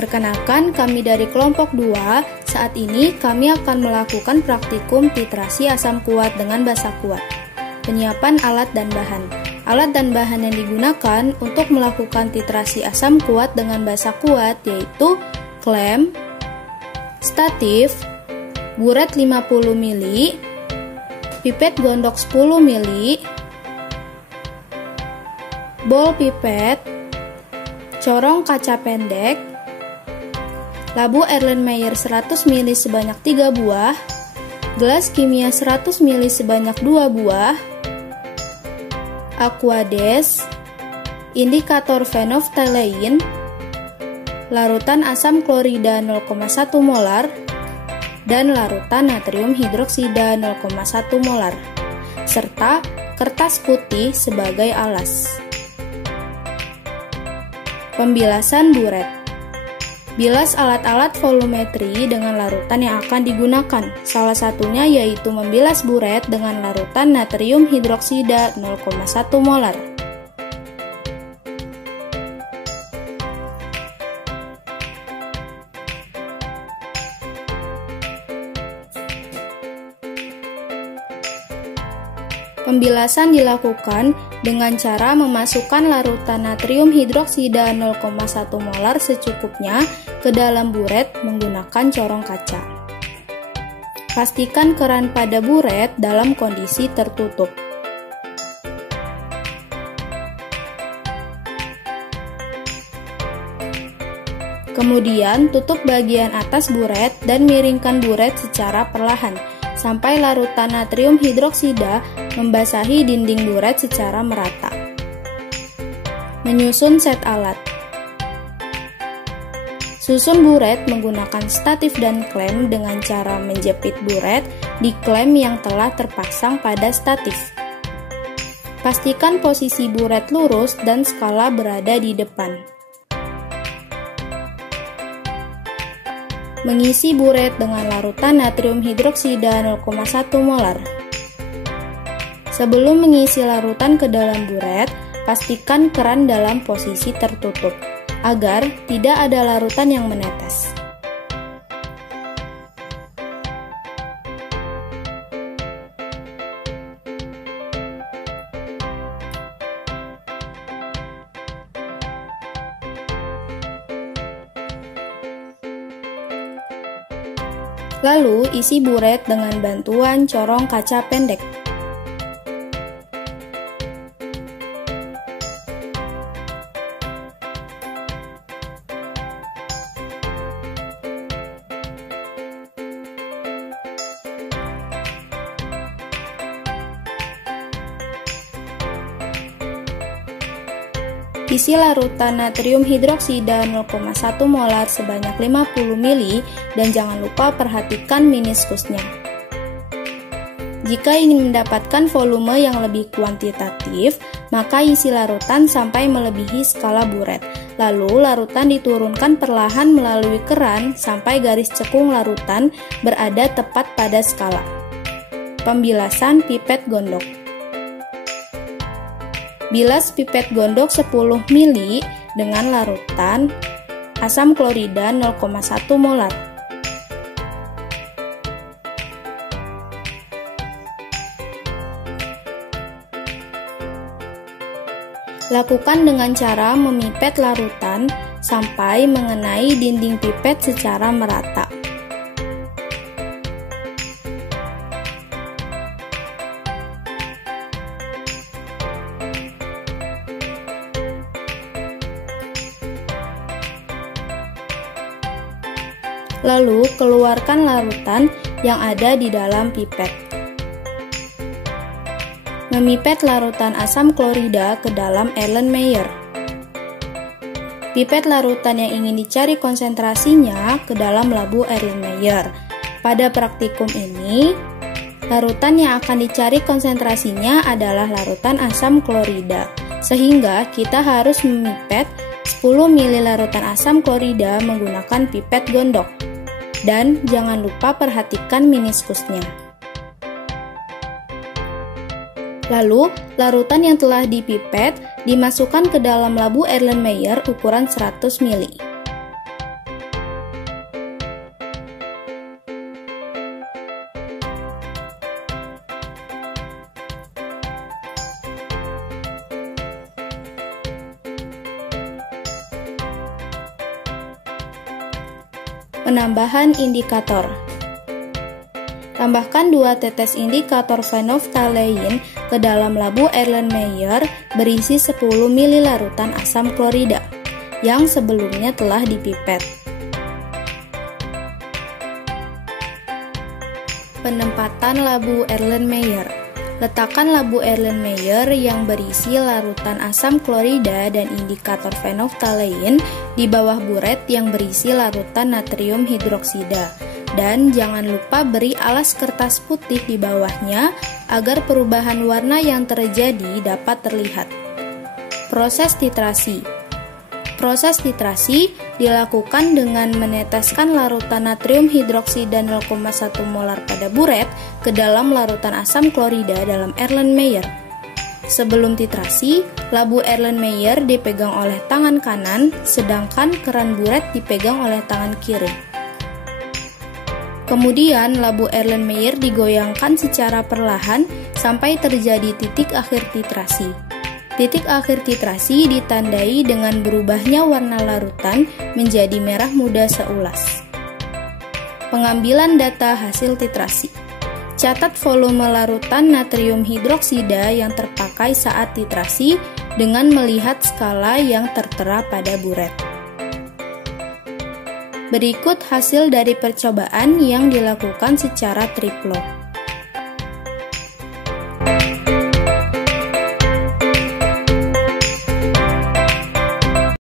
Perkenalkan, kami dari kelompok 2. Saat ini kami akan melakukan praktikum titrasi asam kuat dengan basa kuat. Penyiapan alat dan bahan. Alat dan bahan yang digunakan untuk melakukan titrasi asam kuat dengan basa kuat yaitu klem, statif, buret 50 ml, pipet gondok 10 ml, bol pipet, corong kaca pendek, labu Erlenmeyer 100 ml sebanyak 3 buah, gelas kimia 100 ml sebanyak 2 buah, aquades, indikator phenolphthalein, larutan asam klorida 0,1 molar, dan larutan natrium hidroksida 0,1 molar, serta kertas putih sebagai alas. Pembilasan buret. Bilas alat-alat volumetri dengan larutan yang akan digunakan. Salah satunya yaitu membilas buret dengan larutan natrium hidroksida 0,1 molar. Pembilasan dilakukan dengan cara memasukkan larutan natrium hidroksida 0,1 molar secukupnya ke dalam buret menggunakan corong kaca. Pastikan keran pada buret dalam kondisi tertutup. Kemudian tutup bagian atas buret dan miringkan buret secara perlahan sampai larutan natrium hidroksida membasahi dinding buret secara merata. Menyusun set alat. Susun buret menggunakan statif dan klem dengan cara menjepit buret di klem yang telah terpasang pada statif. Pastikan posisi buret lurus dan skala berada di depan. Mengisi buret dengan larutan natrium hidroksida 0,1 molar. Sebelum mengisi larutan ke dalam buret, pastikan keran dalam posisi tertutup, agar tidak ada larutan yang menetes. Lalu, isi buret dengan bantuan corong kaca pendek. Isi larutan natrium hidroksida 0,1 molar sebanyak 50 ml dan jangan lupa perhatikan meniskusnya. Jika ingin mendapatkan volume yang lebih kuantitatif, maka isi larutan sampai melebihi skala buret. Lalu larutan diturunkan perlahan melalui keran sampai garis cekung larutan berada tepat pada skala. Pembilasan pipet gondok. Bilas pipet gondok 10 ml dengan larutan asam klorida 0,1 molar. Lakukan dengan cara memipet larutan sampai mengenai dinding pipet secara merata. Lalu, keluarkan larutan yang ada di dalam pipet. Memipet larutan asam klorida ke dalam Erlenmeyer. Pipet larutan yang ingin dicari konsentrasinya ke dalam labu Erlenmeyer. Pada praktikum ini, larutan yang akan dicari konsentrasinya adalah larutan asam klorida, sehingga kita harus memipet 10 ml larutan asam klorida menggunakan pipet gondok. Dan jangan lupa perhatikan meniskusnya. Lalu, larutan yang telah dipipet dimasukkan ke dalam labu Erlenmeyer ukuran 100 ml. Penambahan indikator. Tambahkan 2 tetes indikator phenolphthalein ke dalam labu Erlenmeyer berisi 10 ml larutan asam klorida yang sebelumnya telah dipipet. Penempatan labu Erlenmeyer. Letakkan labu Erlenmeyer yang berisi larutan asam klorida dan indikator phenolphthalein di bawah buret yang berisi larutan natrium hidroksida. Dan jangan lupa beri alas kertas putih di bawahnya agar perubahan warna yang terjadi dapat terlihat. Proses titrasi. Proses titrasi dilakukan dengan meneteskan larutan natrium hidroksida 0,1 molar pada buret ke dalam larutan asam klorida dalam Erlenmeyer. Sebelum titrasi, labu Erlenmeyer dipegang oleh tangan kanan, sedangkan keran buret dipegang oleh tangan kiri. Kemudian, labu Erlenmeyer digoyangkan secara perlahan sampai terjadi titik akhir titrasi. Titik akhir titrasi ditandai dengan berubahnya warna larutan menjadi merah muda seulas. Pengambilan data hasil titrasi. Catat volume larutan natrium hidroksida yang terpakai saat titrasi dengan melihat skala yang tertera pada buret. Berikut hasil dari percobaan yang dilakukan secara triplot.